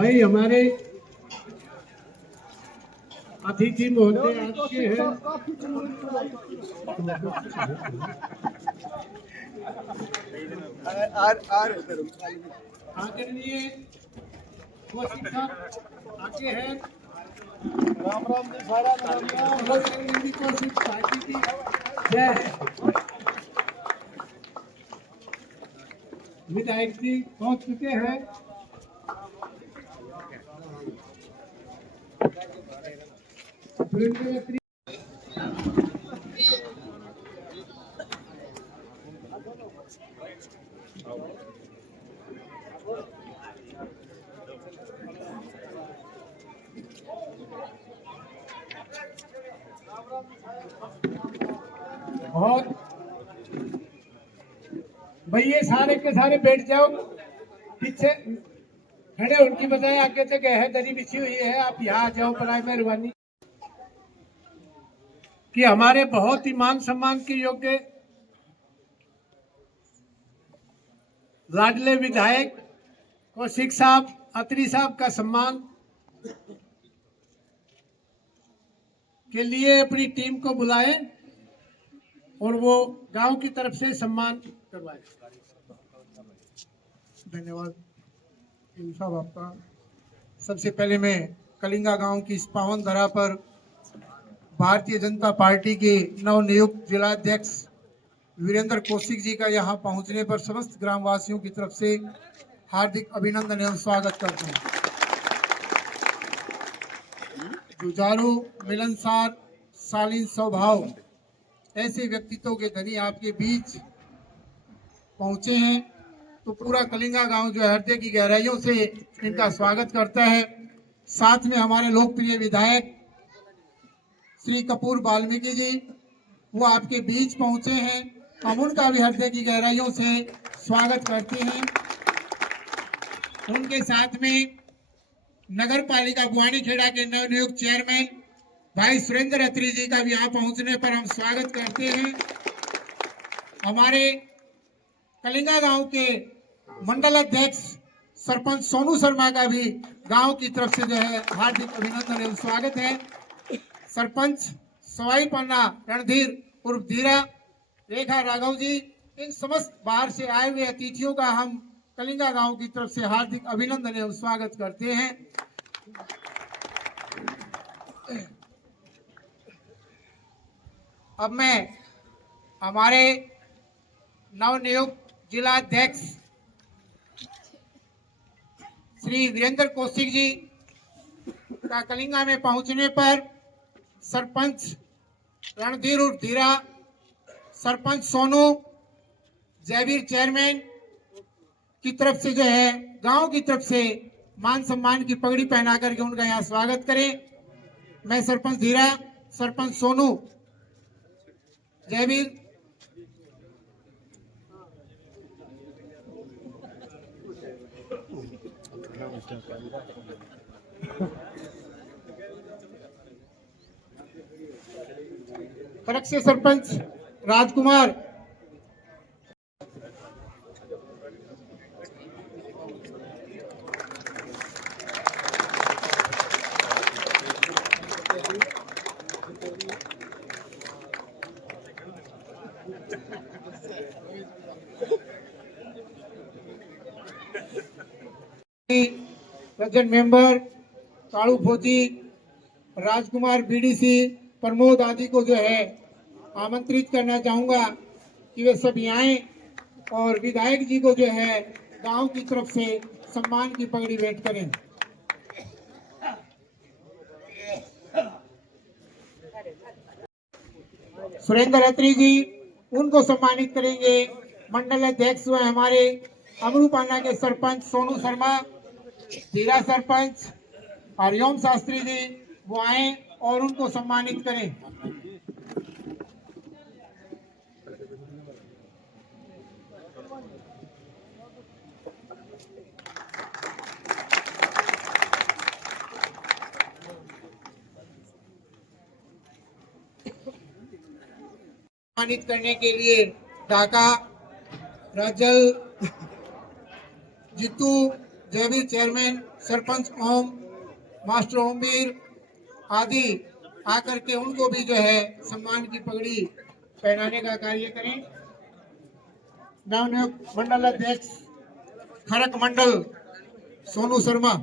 भाई हमारे अतिथि महोदय आपके हैं आदरणीय कौशिक साहब आगे हैं। राम राम जी, सारा कौशिक पार्टी की जय। विधायक जी पहुंच चुके हैं। और भाई ये सारे के सारे बैठ जाओ, पीछे खड़े उनकी बजाय आगे से गए हैं, दरी बिछी हुई है, आप यहाँ आ जाओ, बड़ी मेहरबानी। कि हमारे बहुत ही मान सम्मान के योग्य लाडले विधायक कौशिक साहब अत्री साहब का सम्मान के लिए अपनी टीम को बुलाएं और वो गांव की तरफ से सम्मान करवाएं। धन्यवाद साहब आपका। सबसे पहले मैं कलिंगा गांव की इस पावन धरा पर भारतीय जनता पार्टी के नवनियुक्त जिलाध्यक्ष वीरेंद्र कौशिक जी का यहां पहुंचने पर समस्त ग्रामवासियों की तरफ से हार्दिक अभिनंदन एवं स्वागत करते हैं। जुझारू, मिलनसार, शालीन स्वभाव ऐसे व्यक्तित्वों के धनी आपके बीच पहुंचे हैं तो पूरा कलिंगा गांव जो है हृदय की गहराइयों से इनका स्वागत करता है। साथ में हमारे लोकप्रिय विधायक श्री कपूर वाल्मीकि जी वो आपके बीच पहुंचे हैं, हम उनका भी हृदय की गहराइयों से स्वागत करते हैं। उनके साथ में नगर पालिका बुआनीखेड़ा के नवनियुक्त चेयरमैन भाई सुरेंद्र अत्री जी का भी यहाँ पहुंचने पर हम स्वागत करते हैं। हमारे कलिंगा गांव के मंडल अध्यक्ष सरपंच सोनू शर्मा का भी गांव की तरफ से जो है हार्दिक अभिनंदन एवं स्वागत है। सरपंच सवाई पन्ना रणधीर उर्फ धीरा, रेखा राघव जी, इन समस्त बाहर से आए हुए अतिथियों का हम कलिंगा गांव की तरफ से हार्दिक अभिनंदन एवं स्वागत करते हैं। अब मैं हमारे नवनियुक्त जिलाध्यक्ष श्री वीरेंद्र कौशिक जी का कलिंगा में पहुंचने पर सरपंच रणधीर उर्फ धीरा, सरपंच सोनू, जयवीर चेयरमैन की तरफ से जो है गांव की तरफ से मान सम्मान की पगड़ी पहना करके उनका यहाँ स्वागत करें। मैं सरपंच धीरा, सरपंच सोनू, जयवीर फरक से सरपंच राजकुमार, प्रेजेंट मेंबर कालू फौजी, राजकुमार बीडीसी, प्रमोद आदि को जो है आमंत्रित करना चाहूंगा कि वे सब आए और विधायक जी को जो है गांव की तरफ से सम्मान की पगड़ी भेंट करें। सुरेंद्र अत्री जी उनको सम्मानित करेंगे। मंडल अध्यक्ष व हमारे अमरूपाना के सरपंच सोनू शर्मा, धीरा सरपंच हरिओम शास्त्री जी वो आए और उनको सम्मानित करें। सम्मानित करने के लिए ढाका, राजल, जीतू, जेबी चेयरमैन सरपंच ओम, मास्टर ओमवीर आदि आकर के उनको भी जो है सम्मान की पगड़ी पहनाने का कार्य करें। नवनियुक्त मंडल अध्यक्ष खरक मंडल सोनू शर्मा।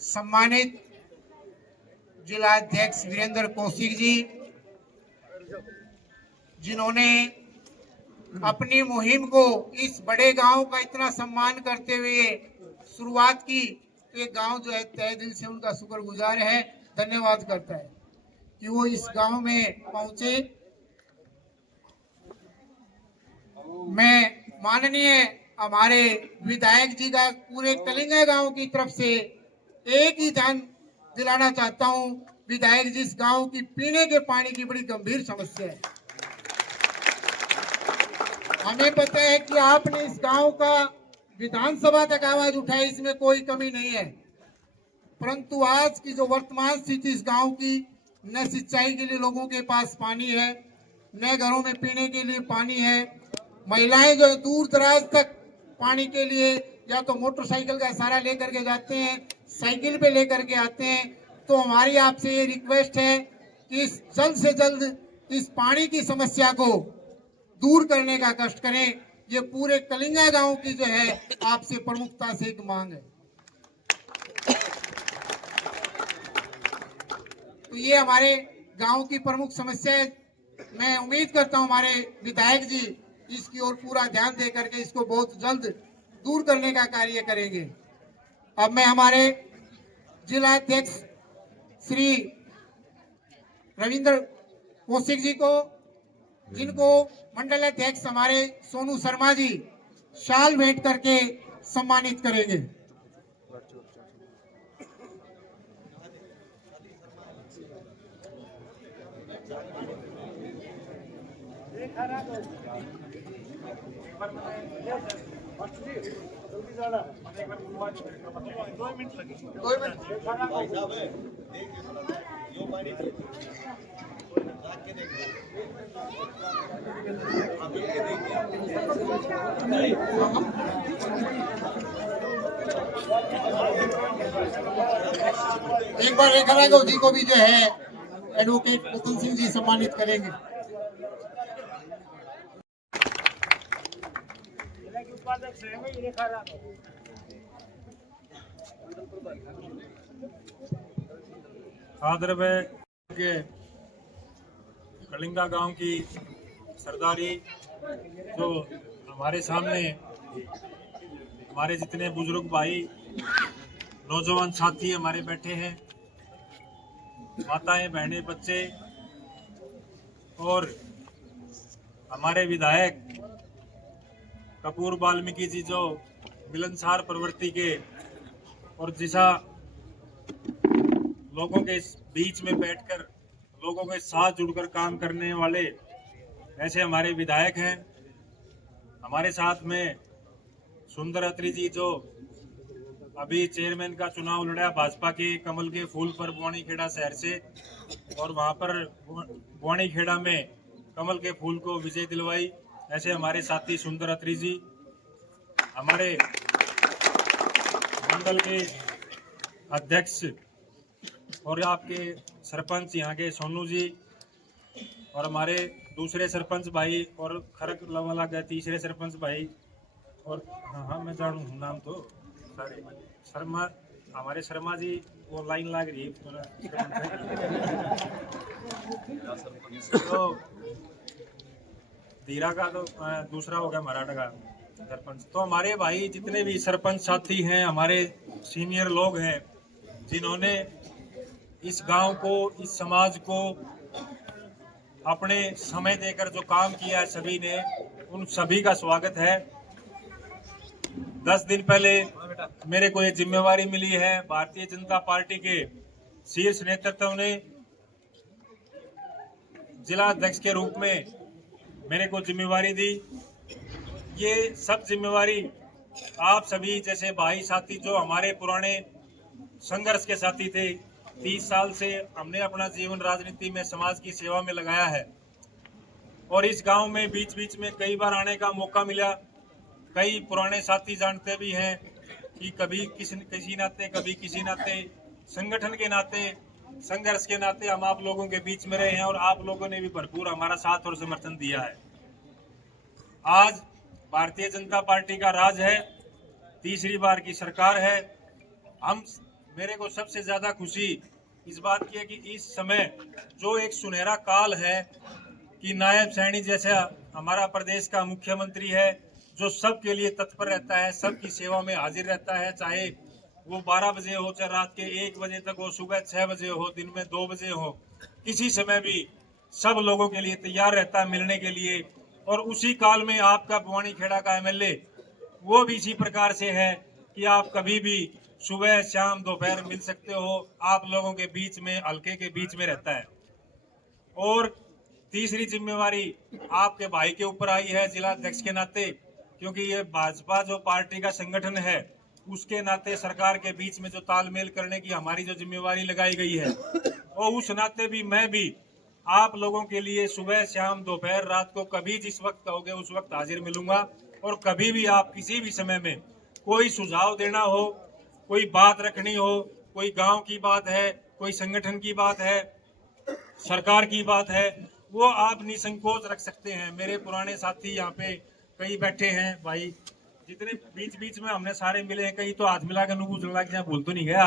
सम्मानित जिलाध्यक्ष वीरेंद्र कौशिक जी, जिन्होंने अपनी मुहिम को इस बड़े गांव का इतना सम्मान करते हुए शुरुआत की, तो ये गांव जो है तहे दिल से उनका शुक्रगुजार है, धन्यवाद करता है कि वो इस गांव में पहुंचे। मैं माननीय हमारे विधायक जी का पूरे कलिंगा गांव की तरफ से एक ही ध्यान दिलाना चाहता हूं, विधायक जी, इस गांव की पीने के पानी की बड़ी गंभीर समस्या है। हमें पता है कि आपने इस गांव का विधानसभा तक आवाज उठाई, इसमें कोई कमी नहीं है, परंतु आज की जो वर्तमान स्थिति इस गांव की, न सिंचाई के लिए लोगों के पास पानी है, न घरों में पीने के लिए पानी है। महिलाएं जो दूर दराज तक पानी के लिए या तो मोटरसाइकिल का सहारा लेकर के जाते हैं, साइकिल पे लेकर के आते हैं। तो हमारी आपसे ये रिक्वेस्ट है कि जल्द से जल्द इस पानी की समस्या को दूर करने का कष्ट करें। ये पूरे कलिंगा गांव की जो है आपसे प्रमुखता से एक मांग है। तो ये हमारे गांव की प्रमुख समस्या है। मैं उम्मीद करता हूं हमारे विधायक जी इसकी ओर पूरा ध्यान दे करके इसको बहुत जल्द दूर करने का कार्य करेंगे। अब मैं हमारे जिलाध्यक्ष श्री रविंद्र कौशिक जी को, जिनको मंडल अध्यक्ष हमारे सोनू शर्मा जी शाल भेंट करके सम्मानित करेंगे। एक बार रेखा राघव जी को भी जो है एडवोकेट रतन सिंह जी सम्मानित करेंगे। आदरवे के कलिंगा गांव की सरदारी, जो हमारे सामने हमारे जितने बुजुर्ग भाई, नौजवान साथी हमारे बैठे हैं, माताएं, बहनें, बच्चे और हमारे विधायक कपूर वाल्मीकि जी, जो मिलनसार प्रवृत्ति के और जिसा लोगों के बीच में बैठकर लोगों के साथ जुड़कर काम करने वाले ऐसे हमारे विधायक हैं। हमारे साथ में सुंदर अत्री जी, जो अभी चेयरमैन का चुनाव लड़ा भाजपा के कमल के फूल पर बुआनीखेड़ा शहर से, और वहां पर बुआनीखेड़ा में कमल के फूल को विजय दिलवाई। ऐसे हमारे साथी सुंदर अत्री जी, हमारे मंडल के अध्यक्ष और आपके सरपंच यहाँ के सोनू जी, और हमारे दूसरे सरपंच भाई और खरक वाला गए तीसरे सरपंच भाई, और हाँ मैं जानू हूँ नाम तो सारे शर्मा, हमारे शर्मा जी वो लाइन लाग रही तो धीरा का तो दूसरा होगा मराठा का सरपंच। तो हमारे भाई जितने भी सरपंच साथी हैं, हमारे सीनियर लोग हैं, जिन्होंने इस गांव को, इस समाज को अपने समय देकर जो काम किया है सभी ने, उन सभी का स्वागत है। 10 दिन पहले मेरे को ये जिम्मेवारी मिली है। भारतीय जनता पार्टी के शीर्ष नेतृत्व ने जिला अध्यक्ष के रूप में मेरे को जिम्मेवारी दी। ये सब जिम्मेवारी आप सभी जैसे भाई साथी जो हमारे पुराने संघर्ष के साथी थे, 30 साल से हमने अपना जीवन राजनीति में, समाज की सेवा में लगाया है। और इस गांव में बीच बीच में कई बार आने का मौका मिला। कई पुराने साथी जानते भी हैं कि कभी किसी नाते, कभी किसी नाते, संगठन के नाते, संघर्ष के नाते हम आप लोगों के बीच में रहे हैं और आप लोगों ने भी भरपूर हमारा साथ और समर्थन दिया है। आज भारतीय जनता पार्टी का राज है, तीसरी बार की सरकार है। मेरे को सबसे ज्यादा खुशी इस बात की है कि इस समय जो एक सुनहरा काल है कि नायब सैनी जैसा हमारा प्रदेश का मुख्यमंत्री है, जो सबके लिए तत्पर रहता है, सबकी सेवा में हाजिर रहता है, चाहे वो 12 बजे हो, चाहे रात के 1 बजे तक हो, सुबह 6 बजे हो, दिन में 2 बजे हो, किसी समय भी सब लोगों के लिए तैयार रहता है मिलने के लिए। और उसी काल में आपका भिवानी खेड़ा का एमएलए वो भी इसी प्रकार से है कि आप कभी भी सुबह, शाम, दोपहर मिल सकते हो, आप लोगों के बीच में, हल्के के बीच में रहता है। और तीसरी जिम्मेवारी आपके भाई के ऊपर आई है जिला अध्यक्ष के नाते, क्योंकि ये भाजपा जो पार्टी का संगठन है उसके नाते सरकार के बीच में जो तालमेल करने की हमारी जो जिम्मेवारी लगाई गई है, और उस नाते भी मैं भी आप लोगों के लिए सुबह, शाम, दोपहर, रात को कभी जिस वक्त कहोगे उस वक्त हाजिर मिलूंगा। और कभी भी आप किसी भी समय में कोई सुझाव देना हो, कोई बात रखनी हो, कोई गांव की बात है, कोई संगठन की बात है, सरकार की बात है, वो आप निसंकोच रख सकते हैं। मेरे पुराने साथी यहाँ पे कई बैठे हैं भाई, जितने बीच बीच में हमने सारे मिले हैं, कई तो हाथ मिला के नूबूज लग जाए, भूल तो नहीं गया,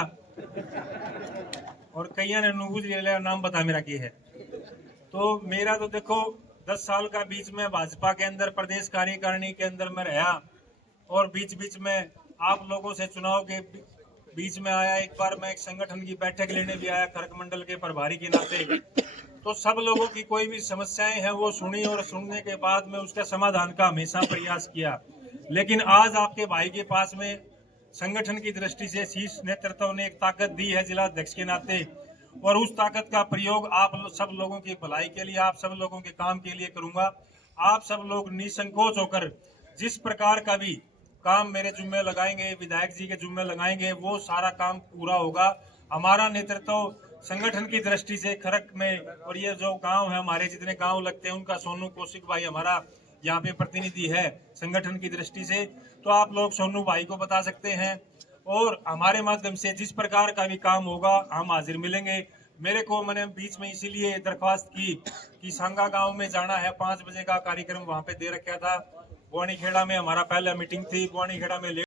और कई ने नूबूज ले लिया, नाम बता मेरा क्या है। तो मेरा तो देखो 10 साल का बीच में भाजपा के अंदर, प्रदेश कार्यकारिणी के अंदर मैं रहा, और बीच बीच में आप लोगों से चुनाव के बीच में आया। एक बार मैं एक संगठन की बैठक लेने भी आया खरक मंडल के प्रभारी के नाते, तो सब लोगों की कोई भी समस्याएं हैं वो सुनी, और सुनने के बाद में उसका समाधान का हमेशा प्रयास किया। लेकिन आज आपके भाई के पास में संगठन की दृष्टि से शीर्ष नेतृत्व ने एक ताकत दी है जिला अध्यक्ष के नाते, और उस ताकत का प्रयोग आप सब लोगों की भलाई के लिए, आप सब लोगों के काम के लिए करूंगा। आप सब लोग निसंकोच होकर जिस प्रकार का भी काम मेरे जुम्मे लगाएंगे, विधायक जी के जुम्मे लगाएंगे, वो सारा काम पूरा होगा। हमारा नेतृत्व संगठन की दृष्टि से खरक में, और ये जो गांव है हमारे, जितने गांव लगते हैं उनका सोनू कौशिक भाई हमारा यहाँ पे प्रतिनिधि है संगठन की दृष्टि से, तो आप लोग सोनू भाई को बता सकते हैं। और हमारे माध्यम से जिस प्रकार का भी काम होगा हम हाजिर मिलेंगे। मेरे को मैंने बीच में इसीलिए दरख्वास्त की कि सांगा गांव में जाना है, 5 बजे का कार्यक्रम वहां पे दे रखा था। भिवानी खेड़ा में हमारा पहला मीटिंग थी, भिवानी खेड़ा में